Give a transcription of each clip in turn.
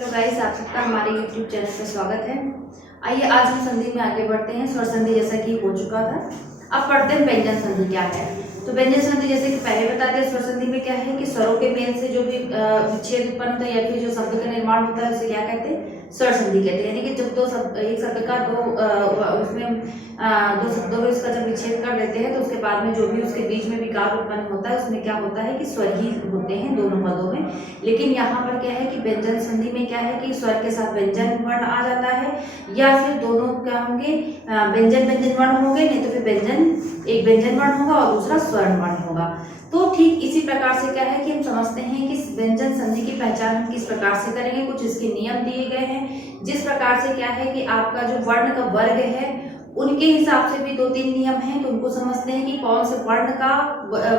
Hello guys, आप सबका हमारे YouTube चैनल पर स्वागत है। आइए आज हम संधि में आगे बढ़ते हैं। स्वर संधि जैसा कि हो चुका था, अब पढ़ते हैं व्यंजन संधि क्या है। तो व्यंजन संधि जैसे कि पहले बता दें, स्वर संधि में क्या है कि स्वरों के मेल से जो भी विच्छेद उत्पन्न होता है या फिर जो शब्द का निर्माण होता है उसे क्या कहते हैं, स्वर संधि कहते हैं। यानी कि जब दो शब्द, एक शब्द का दो शब्दों में उसका जब विच्छेद कर देते हैं तो उसके बाद में जो भी उसके बीच में विकार उत्पन्न होता है उसमें क्या होता है कि स्वर ही होते हैं दोनों पदों में। लेकिन यहाँ पर क्या है कि व्यंजन संधि में क्या है कि स्वर के साथ व्यंजन वर्ण आ जाता है, या फिर दोनों क्या होंगे, व्यंजन व्यंजन वर्ण होंगे, नहीं तो फिर व्यंजन एक व्यंजन वर्ण होगा और दूसरा स्वर्ण वर्ण होगा। तो ठीक इसी प्रकार से क्या है कि हम समझते हैं कि व्यंजन संधि की पहचान हम किस प्रकार से करेंगे। कुछ इसके नियम दिए गए हैं, जिस प्रकार से क्या है कि आपका जो वर्ण का वर्ग है उनके हिसाब से भी 2-3 नियम हैं, तो उनको समझते हैं कि कौन से वर्ण का,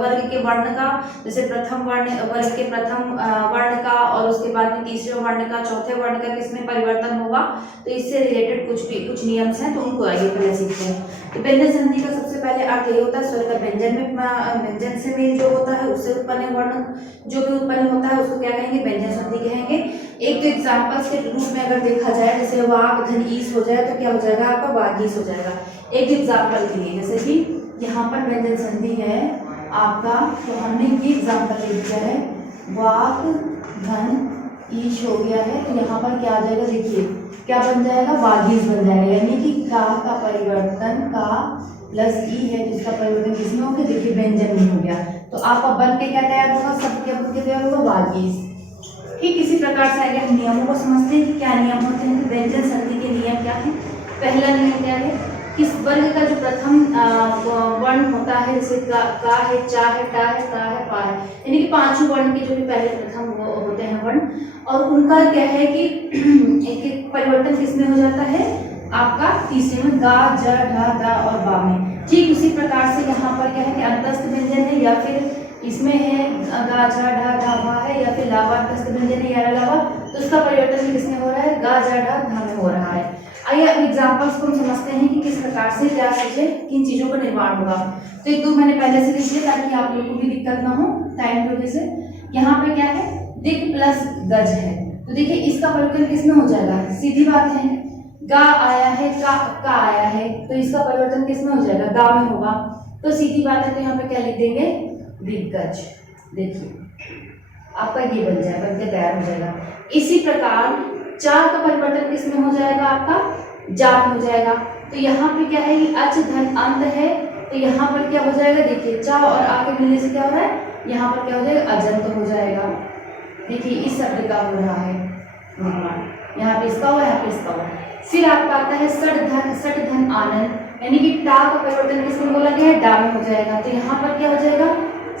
वर्ग के वर्ण का, जैसे प्रथम वर्ण, वर्ग के प्रथम वर्ण का, और उसके बाद में तीसरे वर्ण का, चौथे वर्ण का किसमें परिवर्तन होगा। तो इससे रिलेटेड कुछ नियम्स हैं, तो उनको आइए पहले सीखते हैं। तो व्यंजन संधि का सबसे पहले अर्थ ये होता है स्वर का व्यंजन में, व्यंजन से मेल जो होता है उससे उत्पन्न वर्ण जो भी उत्पन्न होता है उसको क्या कहेंगे, व्यंजन संधि कहेंगे। एक तो एग्जाम्पल्स के रूप में अगर देखा जाए, जैसे वाग धन ईस हो जाए तो क्या हो जाएगा आपका वागीस हो जाएगा। एक एग्जाम्पल के लिए जैसे कि यहाँ पर व्यंजन संधि है आपका, तो हमने ये एग्जाम्पल ले लिया है, वाग धन ईश हो गया है, तो यहाँ पर क्या आ जाएगा, देखिए क्या बन जाएगा, वागीस बन जाएगा। यानी कि का परिवर्तन का प्लस ई है जिसका परिवर्तन किसमें हो गया, देखिए व्यंजन में हो गया, तो आपका बन के क्या तैयार होगा, सब क्या बन के तैयार होगा, वागीस। ठीक इसी प्रकार से आगे हम नियमों को समझते हैं कि क्या नियम होते हैं। व्यंजन संधि के नियम क्या है। पहला नियम क्या है, किस वर्ग का जो प्रथम वर्ण होता है, जैसे का है, चा है, टा है, ता है, पा है, यानी कि पांचों वर्ण के जो भी पहले प्रथम होते हैं वर्ण, और उनका क्या है कि एक परिवर्तन किसमें हो जाता है, आपका तीसरे में, गा, ज, ढ, द और बा में। ठीक उसी प्रकार से यहाँ पर क्या है कि अंतस्थ व्यंजन है, या फिर इसमें है गा, ज, ढ, ढ, भा है, या फिर लावा अंतस्थ व्यंजन है, या लावा, तो उसका परिवर्तन किसमें हो रहा है, गा, ज, ढ, ध में हो रहा है। आइए अब एग्जाम्पल्स को हम समझते हैं कि किस प्रकार से क्या चीजें, किन चीजों का निर्माण होगा। तो एक दो मैंने पहले से लिख दिया ताकि आप लोगों को भी दिक्कत ना हो टाइम की वजह से। यहाँ पे क्या है, दिक प्लस गज है, तो देखिए इसका परिवर्तन किसमें हो जाएगा, सीधी बात है, गा आया है, का आया है, तो इसका परिवर्तन किसमें हो जाएगा, गा में होगा, तो सीधी बात है, तो यहाँ पे क्या लिख देंगे, दिग्गज। देखिए आपका ये बन जाएगा, बनकर तैयार हो जाएगा। इसी प्रकार चा का परिवर्तन किसमें हो जाएगा, आपका जा में हो जाएगा, तो यहाँ पे क्या है, अच धन अंत है, तो यहाँ पर क्या हो जाएगा, देखिए चा और आ के मिलने से क्या हो रहा है, यहाँ पर क्या हो जाएगा, अजंत हो जाएगा। देखिए इस शब्द का हो रहा है निर्माण, यहाँ पे इसका हुआ, यहाँ पे इसका हुआ। फिर आपका आता है सट धन आनंद, यानी कि टा का परिवर्तन किसमें बोला गया है, डा में हो जाएगा, तो यहाँ पर क्या हो जाएगा,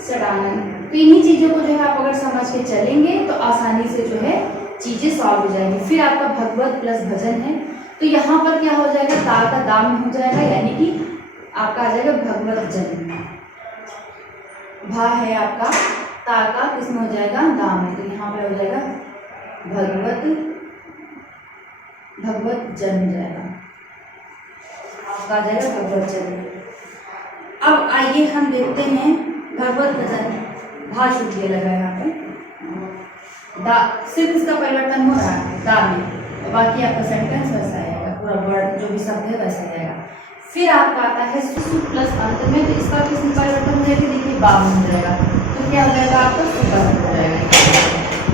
सडानंद। तो इन्हीं चीजों को जो है आप अगर समझ के चलेंगे तो आसानी से जो है चीजें सॉल्व हो जाएंगी। फिर आपका भगवत प्लस भजन है, तो यहाँ पर क्या हो जाएगा, ता का दाम में हो जाएगा, यानी कि आपका आ जाएगा भगवत जन। भा है आपका, ता का किसमें हो जाएगा, दाम में, तो यहाँ पे हो जाएगा भगवत जन हो जाएगा, आपका आ जाएगा भगवत जन। अब आइए हम देखते हैं भगवत भजन, भा छूट दिया लगा यहाँ पे, दा सिर्फ इसका परिवर्तन हो रहा है दा में, तो बाकी आपका सेंटेंस वैसा आएगा, पूरा वर्ड जो भी शब्द है वैसा आएगा। फिर आपका आता है सु प्लस अंत में, तो इसका किसमें परिवर्तन हो जाएगा, देखिए बा में हो जाएगा, तो क्या हो जाएगा आपका सुपर हो जाएगा।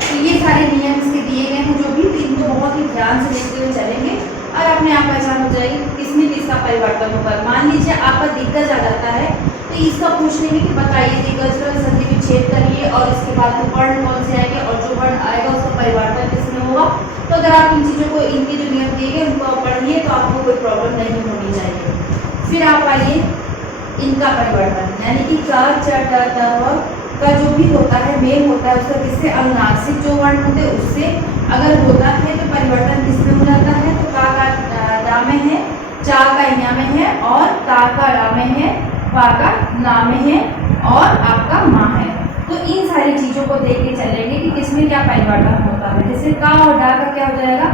तो ये सारे नियम इसके दिए गए हैं जो भी, इनको बहुत ही ध्यान से देखते हुए चलेंगे और अपने आप पहचान हो जाएगी किसमें किसका परिवर्तन होगा। मान लीजिए आपका दिग्गज आ जाता है, तो इसका पूछ लेंगे कि बताइए दिग्गज का संधि विच्छेद करिए और इसके बाद में वर्ण कौन से आएंगे और जो वर्ण आएगा उसका परिवर्तन किसमें होगा। तो अगर आप इन चीज़ों को, इनके जो नियम दिए गए उनको पढ़िए तो आपको कोई प्रॉब्लम नहीं होनी चाहिए। फिर आप आइए इनका परिवर्तन, यानी कि का, च, ट, त का जो भी होता है, मेल होता है उसका किससे, अनुनासिक जो वर्ण होते हैं उससे अगर होता है तो परिवर्तन किसमें हो जाता है, तो का दा में है, चा का इना में है, और ता का रा में है, पा का ना में है, और आपका माँ है। तो इन सारी चीजों को देख के चलेंगे कि किसमें क्या परिवर्तन होता है। जैसे का और डा का क्या हो जाएगा,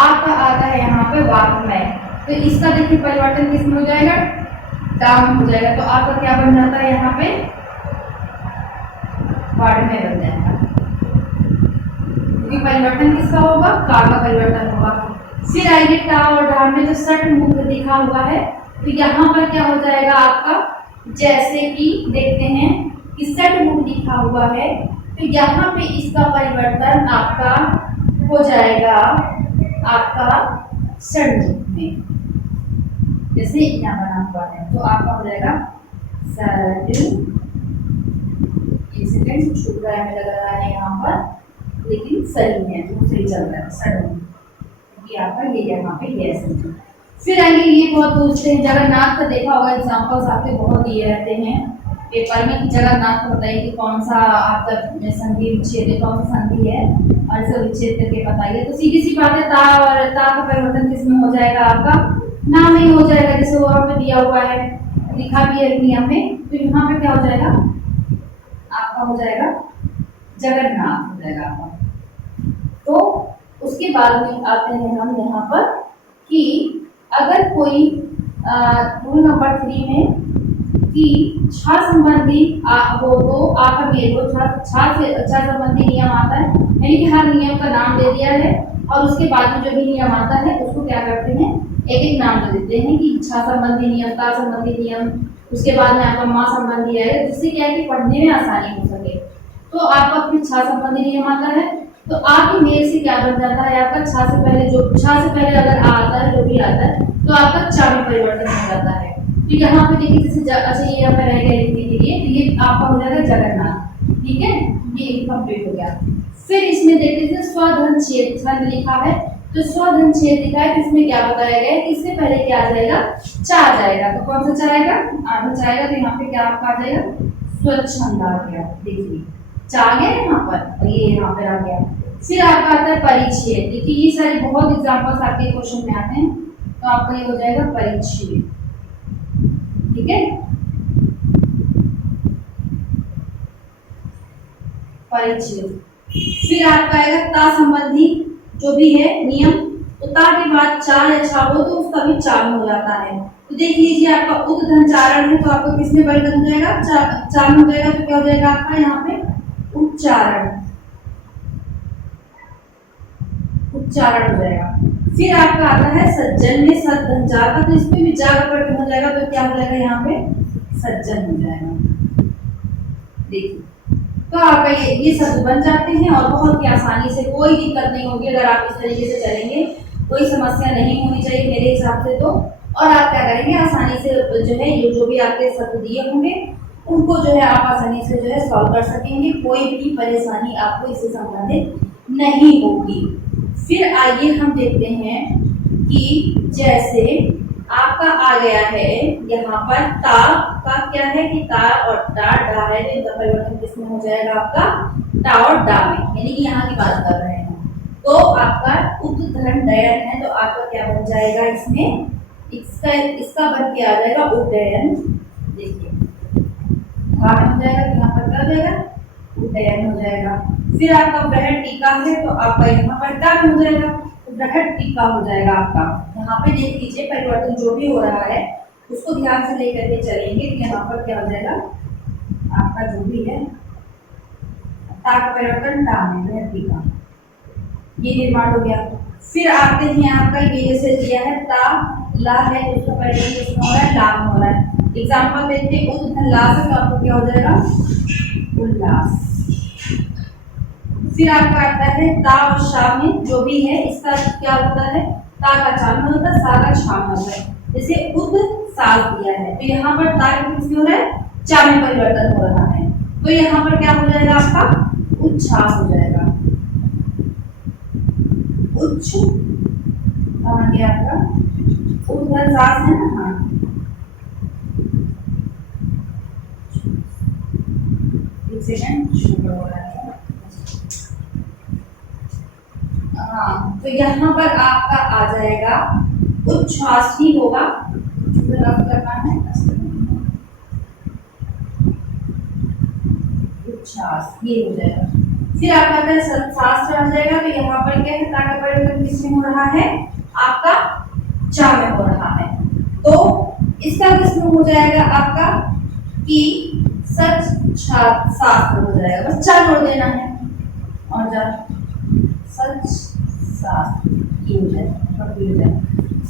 आपका आता है यहाँ पे वाक में, तो इसका देखिए परिवर्तन किसमें हो जाएगा, डा में हो जाएगा, तो आपका क्या बन जाता है यहाँ पे, वाड़ में बन जाएगा। क्योंकि परिवर्तन किसका होगा, का परिवर्तन होगा। फिर आइए टा और डा में जो सट मुख लिखा हुआ है, तो यहाँ पर क्या हो जाएगा आपका, जैसे कि देखते हैं कि सट मुख लिखा हुआ है, तो यहाँ पे इसका परिवर्तन आपका हो जाएगा आपका षडमुख में, जैसे यहाँ बना हुआ है, तो आपका हो जाएगा सड। एक सेकंड छूट रहा है, हमें लग रहा है यहाँ पर, लेकिन सही है, तो सही चल रहा है सड। ये आपका ये यहाँ पे ये ऐसे। फिर आगे ये बहुत पूछते हैं, जगन्नाथ का देखा होगा एग्जाम्पल्स आपके बहुत दिए रहते हैं पेपर में कि जगन्नाथ को बताइए कि कौन सा आपका संधि विच्छेद है, कौन सा संधि है, और इसे विच्छेद करके बताइए। तो सीधी सी बात है, ता और ता का परिवर्तन किसमें हो जाएगा, आपका ना में ही हो जाएगा, जैसे वहां पे दिया हुआ है, लिखा भी है नियम में। तो यहाँ पे क्या हो जाएगा आपका, हो जाएगा जगन्नाथ हो जाएगा आपका। तो उसके बाद में आते हैं हम यहाँ पर कि अगर कोई रूल नंबर 3 में कि छा संबंधी हो तो आपका मेल हो, छा संबंधी नियम आता है, यानी कि हर नियम का नाम दे दिया है और उसके बाद में जो भी नियम आता है उसको क्या करते हैं, एक एक नाम दे देते हैं कि छा संबंधी नियम, का संबंधी नियम, उसके बाद में आपका माँ संबंधी है, जिससे क्या है कि पढ़ने में आसानी हो सके। तो आपका फिर छा संबंधी नियम आता है, तो आपके मेल से क्या बन जाता है, आपका छा से पहले जो छा से पहले अगर आ आता है, जो भी आता है, तो आपका चा में परिवर्तन हो जाता है। तो यहाँ पे देखिए जैसे अच्छा ये यहाँ पे रह गया लिखने के लिए, तो ये आपका हो जाएगा जगन्नाथ, ठीक है, ये कंप्लीट हो गया। फिर इसमें देख लीजिए स्वधन छेद छंद लिखा है, तो स्वधन छेद लिखा है, तो इसमें क्या बताया गया है कि इससे पहले क्या आ जाएगा, चा आ जाएगा। तो कौन सा चा आएगा, आधा चा आएगा, तो यहाँ पे क्या आपका आ जाएगा, स्वच्छंद आ गया, देखिए चा आ गया यहाँ पर, और ये यहाँ पर आ गया। फिर आपका आता है परिच्छेद, देखिए ये सारे बहुत एग्जांपल्स आपके क्वेश्चन में आते हैं, तो आपका ये हो जाएगा परिच्छेद, ठीक है, परिच्छेद। फिर आपका आएगा ता संबंधी जो भी है नियम, तो ता के बाद चा या छा हो तो उसका भी चा में हो जाता है। तो देख लीजिए आपका उद्घनचारण है, तो आपको किसमें परिवर्तन हो जाएगा, चा में हो जाएगा, तो क्या हो जाएगा आपका यहाँ पे उच्चारण, उच्चारण हो जाएगा। फिर आपका आता है सज्जन में सद धनचार का, तो इसमें भी जा का परिवर्तन हो जाएगा, तो क्या हो जाएगा यहाँ पे सज्जन हो जाएगा, देखिए। तो आपका ये शब्द बन जाते हैं और बहुत ही आसानी से, कोई दिक्कत नहीं होगी अगर आप इस तरीके से चलेंगे, कोई समस्या नहीं होनी चाहिए मेरे हिसाब से। तो और आप क्या करेंगे, आसानी से जो है ये जो भी आपके शब्द दिए होंगे उनको जो है आप आसानी से जो है सॉल्व कर सकेंगे, कोई भी परेशानी आपको इससे संबंधित नहीं होगी। फिर आइए हम देखते हैं कि जैसे आपका आ गया है यहाँ पर ता का क्या है कि ता और टा डा है, तो इनका परिवर्तन किसमें हो जाएगा आपका टा और डा में, यानी कि यहाँ की बात कर रहे हैं। तो आपका उद्घन डयन है, तो आपका क्या बन जाएगा, इसमें इसका बन के आ जाएगा उड्डयन, देखिए धा में हो जाएगा, यहाँ पर क्या हो जाएगा उड्डयन हो जाएगा। फिर आपका बृहद टीका है, तो आपका यहाँ पर टा हो जाएगा, तो बृहद टीका हो जाएगा आपका। यहाँ पे देख लीजिए परिवर्तन जो भी हो रहा है उसको ध्यान से लेकर के चलेंगे, तो यहाँ पर क्या हो जाएगा आपका जो भी है ता का परिवर्तन टा में, बृहद टीका, ये निर्माण हो गया। फिर आते हैं आपका ये जैसे दिया है ता ला है, तो उसका परिवर्तन किसमें हो रहा है, ला में हो रहा है। एग्जाम्पल देखते हैं उल्लास है, तो आपको क्या हो जाएगा उल्लास। फिर आपका आता है ता और शा में जो भी है इसका क्या होता है, ता का चा में होता है, सा का छा में होता है। जैसे उद सास दिया है, तो यहाँ पर ता किसमें हो रहा है, चा में परिवर्तन हो रहा है, तो यहाँ पर क्या हो जाएगा आपका उच्छ्वास हो जाएगा, उच्च कहाँ गया आपका उद्घनसास है ना, हाँ एक सेकंड शुरू हो रहा है, हाँ। तो यहाँ पर आपका आ जाएगा उच्छ्वास ही होगा, करना है उच्छ्वास, ये हो जाएगा। फिर आपका आता है शास्त्र आ जाएगा, तो यहाँ पर क्या है ता का परिवर्तन किसमें हो रहा है, आपका चा में हो रहा है, तो इसका किसमें हो जाएगा आपका कि सच शास्त्र हो जाएगा, बस चा जोड़ देना है और जा सच सा ये हो जाए।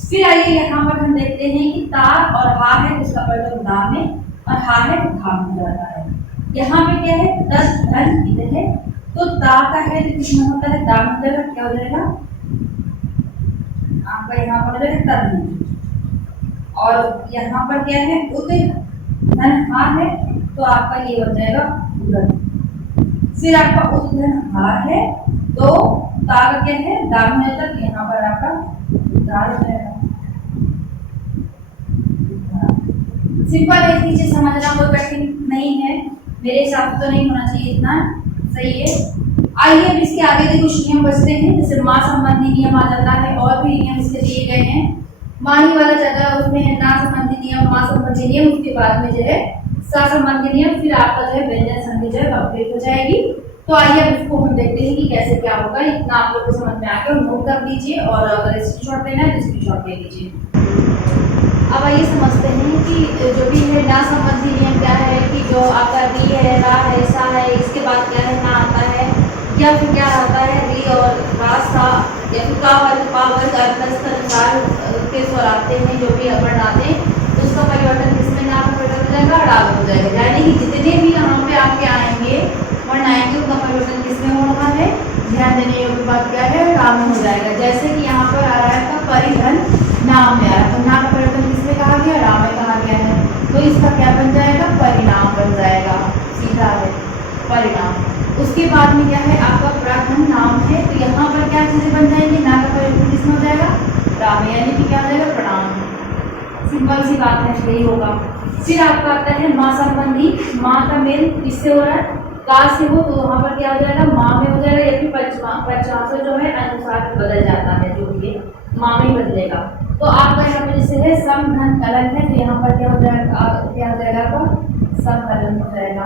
फिर आइए यहाँ पर हम देखते हैं कि ता और हा है जिसका परिवर्तन दा में और हा है तो धा में जाता है। यहाँ पे क्या है तद धन इधर है तो ता का है तो किसमें होता है दा में जाएगा क्या हो जाएगा आपका यहाँ पर जाएगा तद में और यहाँ पर क्या है उद धन हा है तो आपका ये हो जाएगा उदन। फिर आपका उद धन हा है तो ता का क्या है दा में जाएगा तो यहाँ पर आपका दाल हो जाएगा। सिंपल है चीजें समझना कोई कठिन नहीं है मेरे हिसाब से तो नहीं होना चाहिए इतना सही है। आइए अब इसके आगे के कुछ नियम बचते हैं जैसे माँ संबंधी नियम आ जाता है और भी नियम इसके दिए गए हैं। माही वाला जगह उसमें है ना संबंधी नियम माँ संबंधी नियम उसके बाद में जो है सा संबंधी नियम फिर आपका जो है व्यंजन संधि जो है कंप्लीट हो जाएगी। तो आइए अब इसको हम देखते हैं कि कैसे क्या होगा इतना आप लोग को समझ में आ गया नोट कर लीजिए और अगर स्क्रीनशॉट लेना है तो स्क्रीनशॉट ले लीजिए। अब आइए समझते हैं कि जो भी है ना संबंधी नियम क्या है कि जो आपका री है रा है सा है इसके बाद क्या है ना आता है या फिर क्या आता है री और रा सा या फिर का वर्ग पा वर्ग अनुसार के स्वर आते हैं जो भी वर्ण आते हैं तो उसका परिवर्तन किसमें ना परिवर्तन हो जाएगा रा हो जाएगा। यानी कि जितने भी यहाँ पे आपके आएंगे वर्ण आएंगे उनका परिवर्तन किसमें हो रहा है ध्यान देने योग्य बात क्या है रा में हो जाएगा। जैसे कि यहाँ पर आ रहा है आपका परिधन नाम में आ रहा है तो नाम का परिवर्तन किसमें कहा गया राम में कहा गया है तो इसका क्या बन जाएगा परिणाम बन जाएगा सीधा है परिणाम। उसके बाद में क्या है आपका प्रथम नाम है तो यहाँ पर क्या चीजें बन जाएंगी ना का परिवर्तन किसमें हो जाएगा राम यानी कि क्या हो जाएगा प्रणाम। सिंपल सी बात है यही होगा। फिर आपका आता है माँ संबंधी माँ का मेल किससे हो रहा है का से हो तो वहाँ पर क्या हो जाएगा माँ में हो जाएगा या फिर पंचमांश जो है अनुसार बदल जाता है जो भी माँ में ही बदलेगा। तो आपका यहाँ पे जैसे है सम धन कलन है तो यहाँ पर क्या हो जाएगा आपका सम कलन हो जाएगा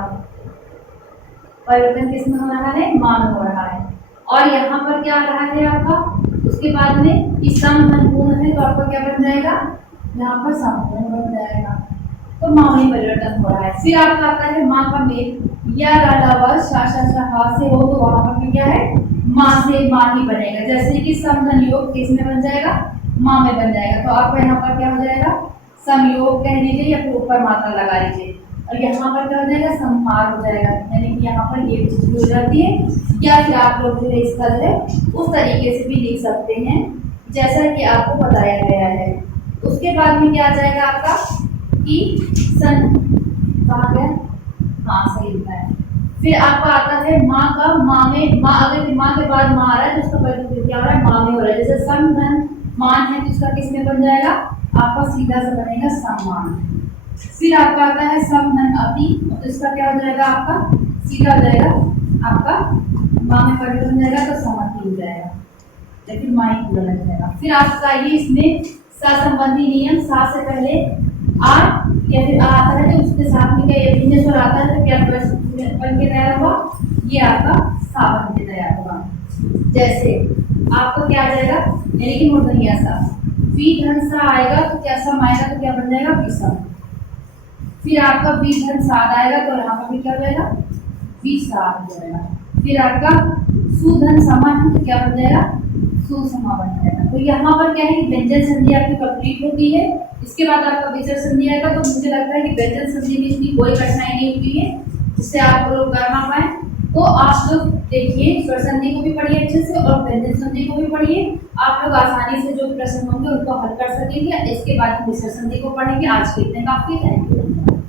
परिवर्तन किसमें हो रहा है माँ में हो रहा है। और यहाँ पर क्या आ रहा है आपका उसके बाद में कि सम धन पूर्ण है तो आपका क्या बन जाएगा यहाँ पर संपूर्ण बन जाएगा तो माँ में परिवर्तन हो रहा है। फिर आपका आता है माँ का मेल या राधावर हा से हो तो वहां पर क्या है माँ से माँ ही बनेगा। जैसे कि समधन योग किसमें बन जाएगा माँ में बन जाएगा तो आपका यहाँ पर क्या हो जाएगा समयोग कह लीजिए या फिर ऊपर मात्रा लगा लीजिए और यहाँ पर क्या हो जाएगा संहार हो जाएगा यानी कि यहाँ पर ये चीज हो जाती है या फिर आप लोग जो है इसका जो है उस तरीके से भी लिख सकते हैं जैसा कि आपको बताया गया है। उसके बाद में क्या आ जाएगा आपका कि सन कहा गया हाँ सही लिखा है। फिर आपका आता है माँ का माँ में माँ अगर माँ के बाद माँ आ रहा है तो उसका परिवर्तन क्या हो रहा है माँ में हो रहा है। जैसे समधन मान है तो इसका किसमें बन जाएगा आपका सीधा से बनेगा सम्मान। फिर आपका आता है समधन अति तो इसका क्या हो जाएगा आपका सीधा हो जाएगा आपका माँ में परिवर्तन हो जाएगा तो समति हो जाएगा लेकिन माँ ही पूरा लग जाएगा। फिर आपका ये इसमें सा संबंधी नियम सा से पहले आ या फिर आ आता है तो उसके साथ में क्या ये भिन्न स्वर आता है तो क्या बन के तैयार हुआ ये आपका सा बन के तैयार हुआ। जैसे आपका क्या आ जाएगा यानी कि मूर्धन्य सा वी धन सा आएगा तो क्या सम आएगा तो क्या बन जाएगा विषम। फिर आपका वी धन साध आएगा तो यहाँ पर भी क्या हो जाएगा विसाध हो जाएगा। फिर आपका सुधन समा है तो क्या बन जाएगा सुसमा बन जाएगा। तो यहाँ पर क्या है कि व्यंजन संधि आपकी कंप्लीट होती है। इसके बाद आपका विसर्ग संधि आएगा तो मुझे लगता है कि व्यंजन संधि में इतनी कोई कठिनाई नहीं हुई है जिससे आप लोग कर ना पाए। तो आप लोग देखिए स्वर संधि को भी पढ़िए अच्छे से और व्यंजन संधि को भी पढ़िए। आप लोग आसानी से जो प्रश्न होंगे उनको हल कर सकेंगे। इसके बाद विसर्ग संधि को पढ़ेंगे। आज के इतने काफी। Thank you.